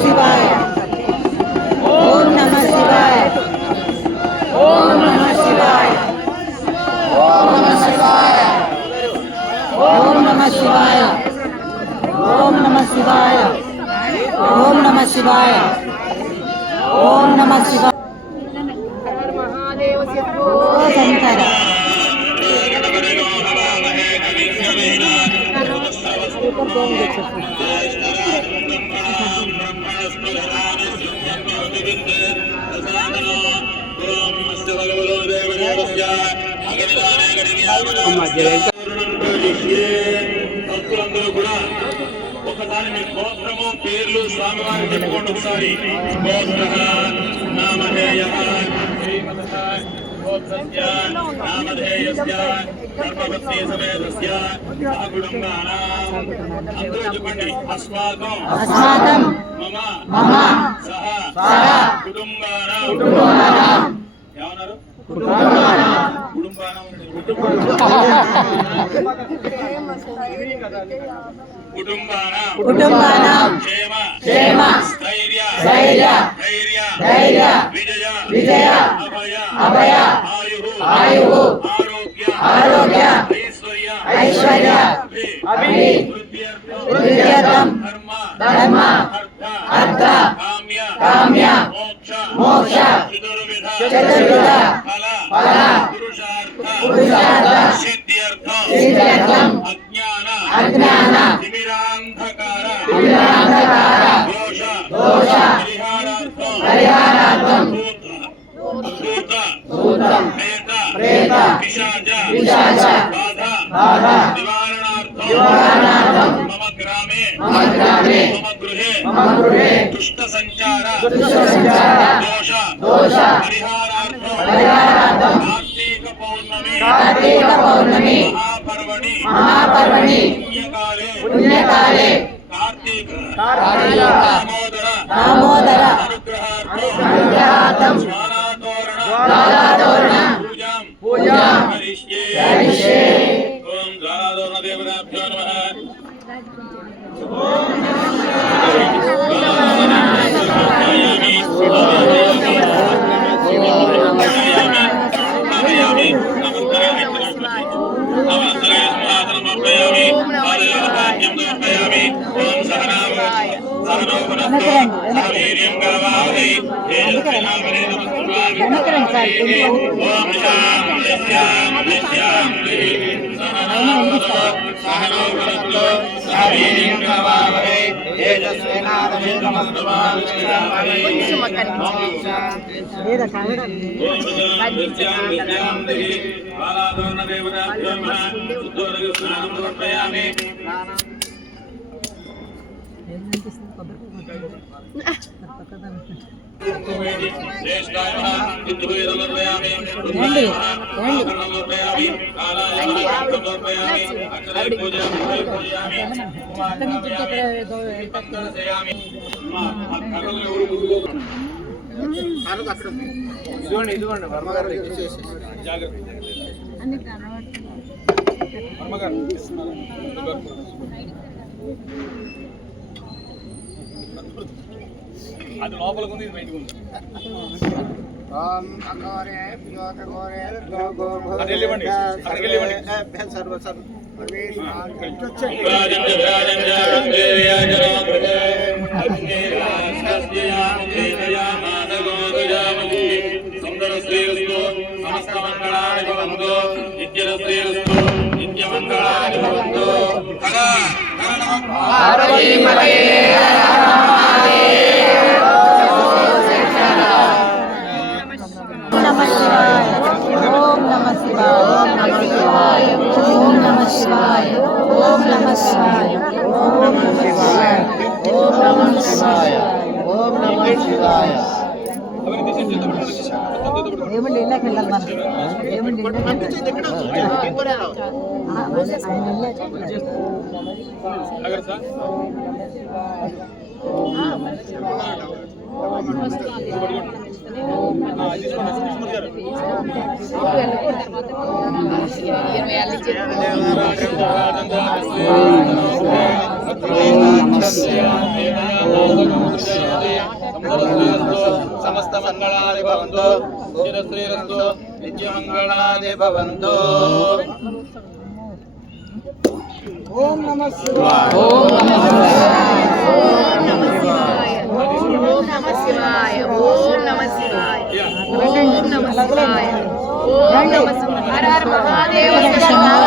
శివాయ ఓం నమః శివాయ ఓం నమః శివాయ ఓం నమః శివాయ ఓం నమః శివాయ ఓం నమః శివాయ ఓం నమః శివాయ ఓం నమః శివాయ శంకర భక్తులందరూ కూడా ఒకసారి మీ గోత్రము పేర్లు స్వామివారి చెప్పుకోండి. ఒకసారి గోత్ర నామధేయ గోత్రస్య నామధేయస్య ధర్మపత్ని సమేతస్య సహకుటుంబానాం అందరూ చెప్పండి. అస్మాకం మమ సహ కుటుంబానాం ఏమన్నారు? కుటుంబానాం క్షేమ స్థైర్య విజయ అభయ ఆయుః ఆరోగ్య ఐశ్వర్య వృద్ధ్యర్థం ధర్మ అర్థ కామ్య మోక్ష చతుర్విధ ఫల పురుషార్థ సిద్ధ్యర్థం అజ్ఞాన తిమిరాంధకార దోష పరిహారార్థం భూత ప్రేత పిశాచ బాధ నివారణార్థం మమ గ్రామే మమ గృహే దుష్ట సంచార దోష పరిహారార్థం కార్తీక పౌర్ణమి మహాపర్వణి పుణ్యకాలే కార్తీక దామోదర అనుగ్రహార్థం జ్వాలాతోరణ పూజాం కరిష్యే. ఓం జ్వాలాతోరణ దేవతాభ్యో నమః. ఇదిగోండి వర్మగారు జాగ్రత్త. అది లోపలికి ఉంది, ఇది బయటకు ఉంది. సుందర శ్రీరస్తు సమస్త మంగళాని భవంతు నిత్య శ్రీరస్తు నిత్య మంగళాని భవంతు. ఏమండి ఇళ్ళకి వెళ్ళాలి మనం. ఏమండి ఇళ్ళకి సమస్త మంగళాని భవంతు శ్రీరస్తు నిత్యమంగళాని భవంతు. ఓం నమః శివాయ. ఓం నమః శివాయ. ఓం నమః శివాయ. ఓం నమః శివాయ. ఓం నమః శివాయ. ఓం నమః శివాయ. ఓం నమః శివాయ. హర హర మహాదేవ శంకర.